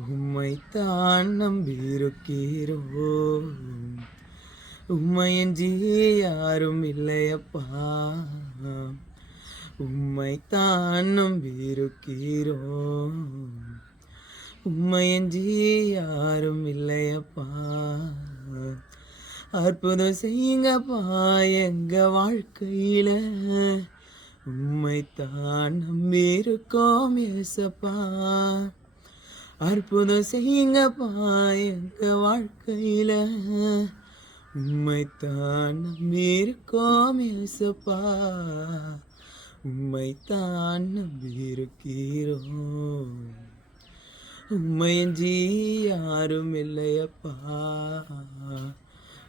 உம்மைத்தான் நம்பியிருக்கிறோம். உம்மையன்றி யாரும் இல்லையப்பா. உம்மைத்தான் நம்பியிருக்கிறோம். உம்மையன்றி யாரும் இல்லையப்பா. அற்புதம் செய்யுங்கப்பா எங்க வாழ்க்கையில. உம்மைத்தான் நம்பியிருக்கோம் ஏசப்பா. அற்புதம் செய்யுங்கப்பா எங்க வாழ்க்கையில. உம்மைத்தான் நம்பியிருக்கோம் ஏசப்பா. உம்மைத்தான் நம்பியிருக்கிறோம். உம்மையன்றி யாரும் இல்லையப்பா.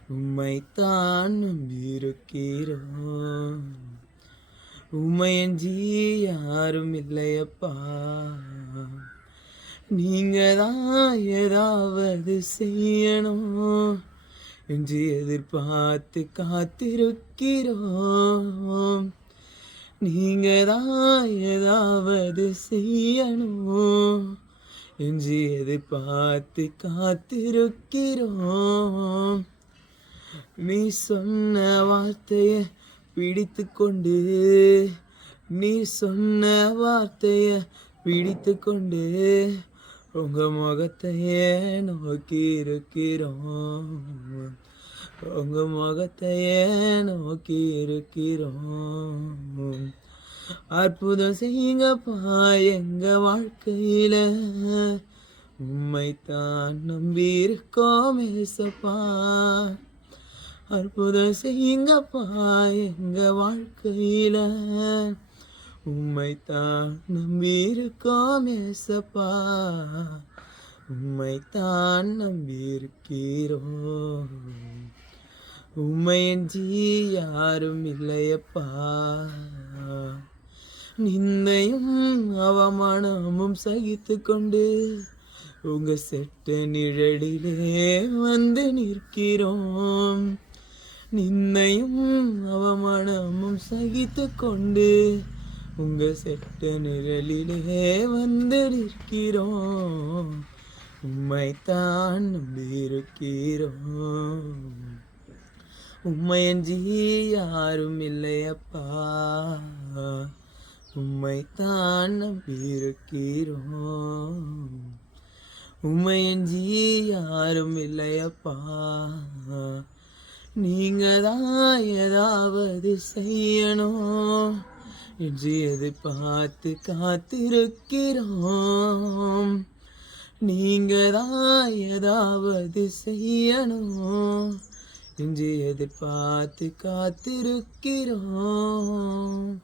உம்மைத்தான் நம்பியிருக்கிறோம். உம்மையன்றி யாரும் இல்லையப்பா. நீங்க தான் ஏதாவது செய்யணும் என்று எதிர்பார்த்து காத்திருக்கிறோம். நீங்க தான் ஏதாவது செய்யணும் என்று எதிர்பார்த்து காத்திருக்கிறோம். நீ சொன்ன வார்த்தைய பிடித்து கொண்டு, நீ சொன்ன வார்த்தைய பிடித்து கொண்டு உங்க முகத்தையே நோக்கி இருக்கிறோம். உங்க முகத்தையே நோக்கி இருக்கிறோம். அற்புதம் செய்யுங்கப்பா எங்க வாழ்க்கையில. உம்மைத்தான் நம்பியிருக்கோம் ஏசப்பா. அற்புதம் செய்யுங்கப்பா எங்க வாழ்க்கையில. உம்மைத்தான் நம்பியிருக்கோம் ஏசப்பா. உம்மைத்தான் நம்பியிருக்கிறோம். உம்மையன்றி யாரும் இல்லையப்பா. நிந்தையும் அவமானமும் சகித்து கொண்டு உங்க செட்ட நிழலிலே வந்து நிற்கிறோம். நிந்தையும் அவமானமும் சகித்து கொண்டு உங்க செட்ட நிழலிலே வந்து நிற்கிறோம். உம்மைத்தான் நம்பியிருக்கிறோம். உம்மையன்றி யாரும் இல்லையப்பா. உம்மைத்தான் நம்பியிருக்கிறோம். உம்மையன்றி யாரும் இல்லையப்பா. நீங்க தான் ஏதாவது செய்யணும் என்று எதிர்பார்த்து காத்திருக்கிறோம். நீங்க தான் ஏதாவது செய்யணும் என்று எதிர்பார்த்து காத்திருக்கிறோம்.